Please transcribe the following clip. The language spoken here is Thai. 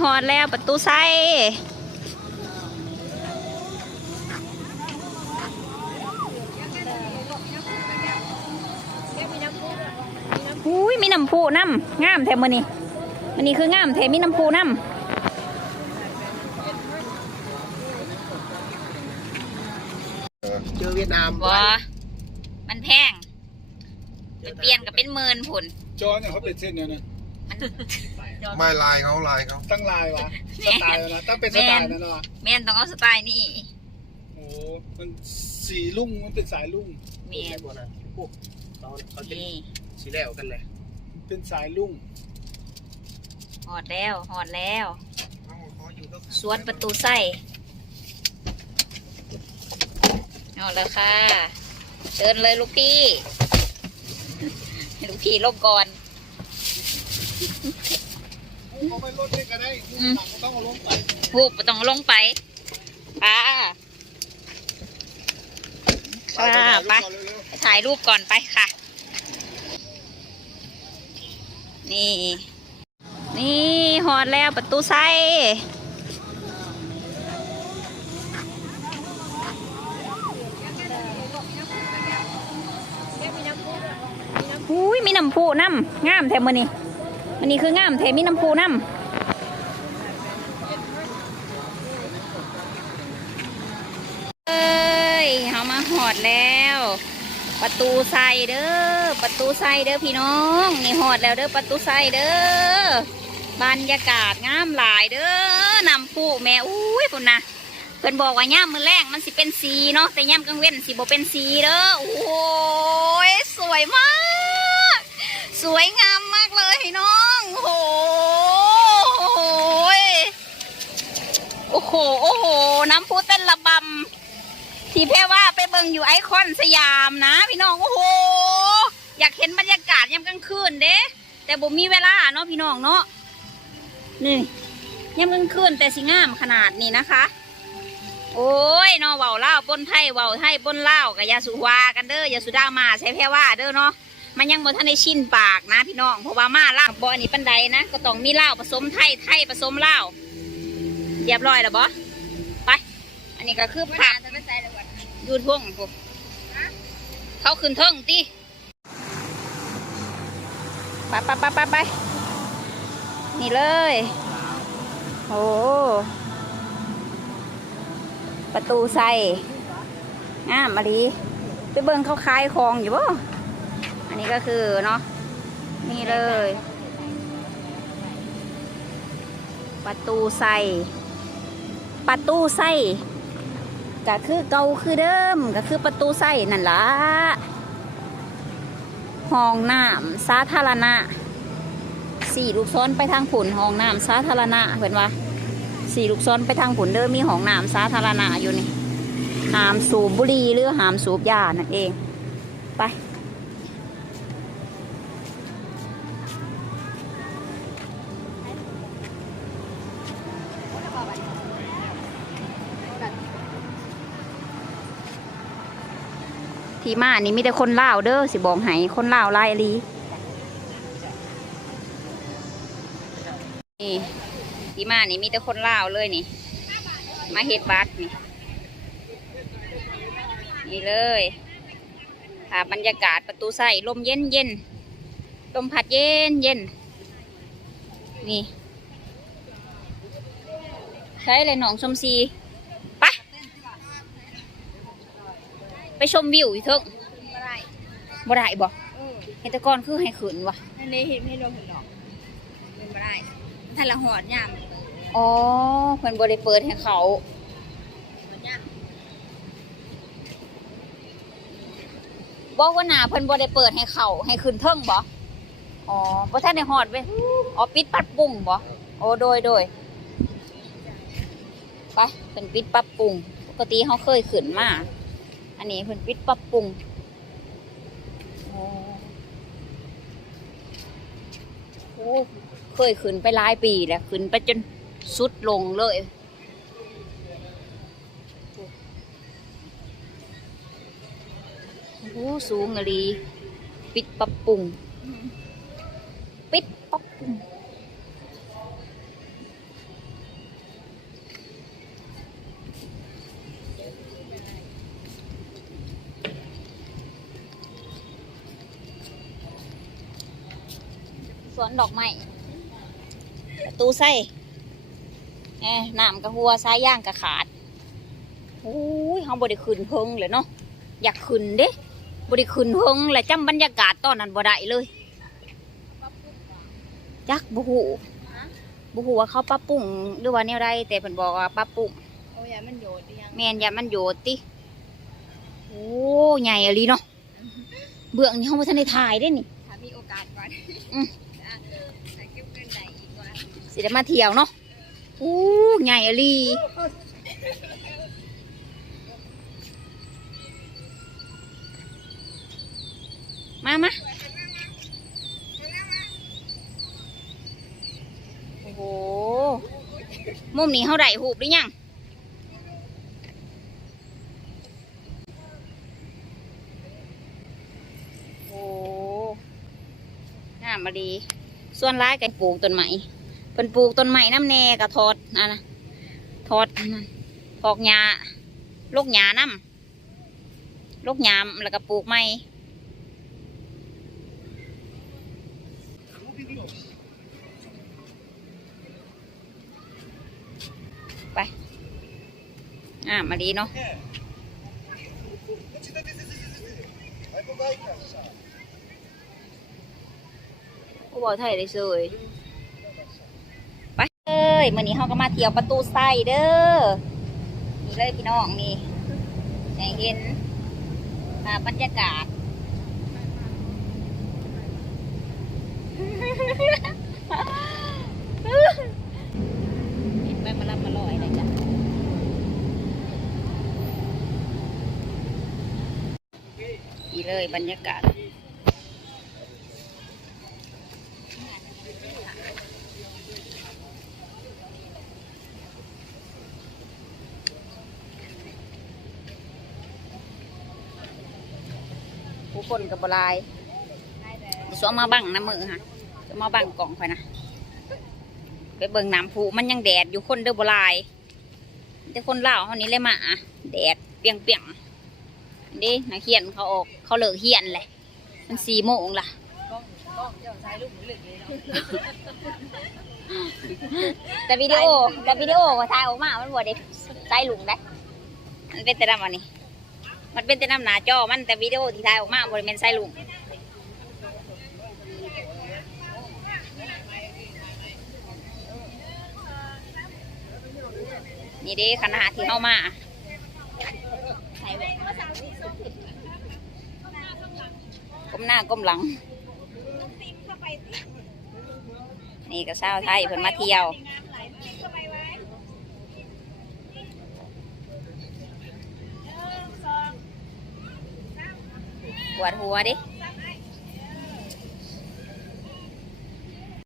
หอดแล้วประตูไซอุ้ยมีน้ำพุน้ำงามแถมมือนี่มันนี่คืองามแถมมีน้ำพุน้เจอเวียดนามำวะมันแพงไปเปลี่ยนกับเป็นหมื่นผุนจอเนี่ยเขาเป็นเส้นเนี่ยนะ ไม่ลายเขาลายเขาตั้งลายวะสไตล์นะตั้งเป็นสไตล์นะเนาะแม่นต้องเอาสไตล์นี่โอ้มันสีลุ่งมันเป็นสายลุ่งแม่นพวกนั้นพวกตอนเขาเป็นนี่สีแล้วกันเลยมันเป็นสายลุ่งหอดแล้วหอดแล้วเขาอยู่ก็สวนประตูไส้เอาเลยค่ะ เชิญเลยลูกพี่ให้ลูกพี่ลบก่อน อืมหนักก็ต้องเอาลงไปหูบต้องลงไปป้าค่ะไปเร็วไปถ่ายรูปก่อนไปค่ะ นี่ นี่หอดแล้วประตูไส้อุ้ยมีน้ำพุน้ำงามแถมมือนี่ มันนี่คืองามแถมมีน้ำพุน้ำเอ้ยเขามาหอดแล้ว ประตูใส่เด้อ ประตูใส่เด้อพี่น้อง นี่หอดแล้วเด้อประตูใส่เด้อบรรยากาศงามหลายเด้อนำผู้แม่อุ้ยพุ่นนะเพิ่นบอกว่าย่ามมือแรกมันสิเป็นสีเนาะแต่ย่ามกลางเว้นสิบ่เป็นสีเด้อโอ้ยสวยมาก สวยงามมากเลยน้องโอ้โหโอ้โหโอ้โห น้ำพุเต้นระบำที่แพ่ว่าไปเบิงอยู่ไอคอนสยามนะ พี่น้องโอ้โห อยากเห็นบรรยากาศยามกลางคืนเด้แต่บ่มีเวลาเนาะพี่น้องเนาะนี่ยามกลางคืนแต่สิงามขนาดนี้นะคะ โอ้ยเนาะเว้าเล่าปนไทยเว้าไทยปนเล่ากับยาสุวากันเด้อยาสุดามาใช้แพ่ว่าเด้อเนาะ มันยังบ่ทันได้ชินปากนะพี่น้อง เพราะว่ามาล่าวบ่อันนี้ปันใดนะ ก็ต้องมีเล่าวผสมไทยไทยผสมเล่าวเรียบร้อยแล้วบ่ไป อันนี้ก็คือผักยูท่วงผมเขาขึ้นเทิงตีไปไปไปไปไปนี่เลย โอ้ประตูใส่งามมาดีไปเบิ่งเขาขายของอยู่บ่ อันนี้ก็คือเนาะนี่เลย ประตูใส่ประตูใส่ก็คือเก่าคือเดิมก็คือประตูใส่นั่นละห้องน้ำสาธารณะสี่ลูกซ้อนไปทางผุนห้องน้ำสาธารณะเห็นว่าสี่ลูกซ้อนไปทางผุนเดิมมีห้องน้ำสาธารณะอยู่นี่หามสูบบุหรี่หรือหามสูบยานั่นเองไป ที่มานี่มีแต่คนลาวเด้อสิบอกให้คนลาวหลายลีนี่ที่มานี่มีแต่คนลาวเลยนี่ มาเฮ็ดบัตรนี่นี่เลยค่ะบรรยากาศประตูใส่ลมเย็นเย็นลมพัดเย็นเย็นนี่ใช้เลยหนองชมซีไปะ ไปชมวิวอีกเถอะไม่ได้บ่ได้บ่เออเฮดแตะกอนคือให้ขืนวะอันนี้เห็นให้เราเห็นหรอกเป็นไม่ได้ถ้าละหอดยามอ๋อเพิ่นบ่ได้เปิดให้เขาหอดยามบอกว่าหน้าเพิ่นบ่ได้เปิดให้เขาให้ขึ้นเทิงบ่อ๋อบ่ทันได้ฮอดเว้ยอ๋อปิดปรับปรุงบ่โอ้โดยโดยไปเพิ่นปิดปรับปรุงปกติเฮาเคยขึ้นมา อันนี้เพิ่นปิดปรับปรุงโอ้โเคยขึ้นไปหลายปีแล้วขึ้นไปจนสุดลงเลยโอ้โหสูงอะลีปิดปรับปรุง ปิดปรับปรุง วนดอกไม้ประตูใส่แหมน้ำกระหัวสายย่างกระขาดโอ้ยเขาบไดิขึ้นเพิงเลยเนาะอยากขึ้นเด้บไดิขึ้นเพิงและจำบรรยากาศตอนนั้นบ่ได้เลยจักบุหูบุหูว่าเขาปรับปรุงหรือว่าแนวใดแต่เพิ่นบอกว่าปรับปรุงโอ้ยมันโยดยังแม่นอย่ามันโยดติโอ้ใหญ่อะลีเนาะเบื้องนี่เขาบ่ทันได้ถ่ายได้นี่ถ้ามีโอกาสก่อน อืม อะแต่เก็บเงินได้อีกว่า สิ ได้มาเที่ยวเนาะโอ้ใหญ่อลีมามาโอ้โห มุมนี้เขาได้หูบหรือยังโอ้งามมาดี ส่วนร้ายกันปลูกต้นไม้ เพิ่นปลูกต้นไม้น้ำแน่กระทอดนะนะทอดอันนั้นทอกหญ้าลูกหญ้าน้ำลูกหญ้าแล้วก็ปลูกไม้ไป อ่ามาดีเนาะผู้บอกไทยได้เลย มื่อนี้เขาก็มาเที่ยวประตูไส้เด้อนี่เลยพี่น้องนี่ให้เห็นบรรยากาศไปมาลับมาลอยเลยจ้ะนี่เลยบรรยากาศ ผู้คนกับบหลายสวมมาบังน้ำมือฮะสวมมาบังกล่องค่อยนะไปเบิ่งน้ำผูมันยังแดดอยู่คนเด้อบหลายแต่คนเล่าวเขานี้เลยมาอะแดดเปรียงเปียงๆนี่นักเขียนเขาออกเขาเลิกเขียนเลยมันสี่โมงละกล้องกล้องเจ้าชายลูกหรือเลยเนาะแต่วิดีโอแต่วิดีโอก็ถ่ายออกมา มันบ่ได้ใส่ลุงได้ มันเป็นแต่น้ำอันนี้ มันเป็นแต่น้ำหนาจอมันแต่วิดีโอที่ถ่ายออกมาบ่ได้เป็นใส่ลุงนี่เด้คณะที่เข้ามาก้มหน้าก้มหลัง นี่ก็เศร้าไทยเพิ่นมาเที่ยว ปวดหัวดิ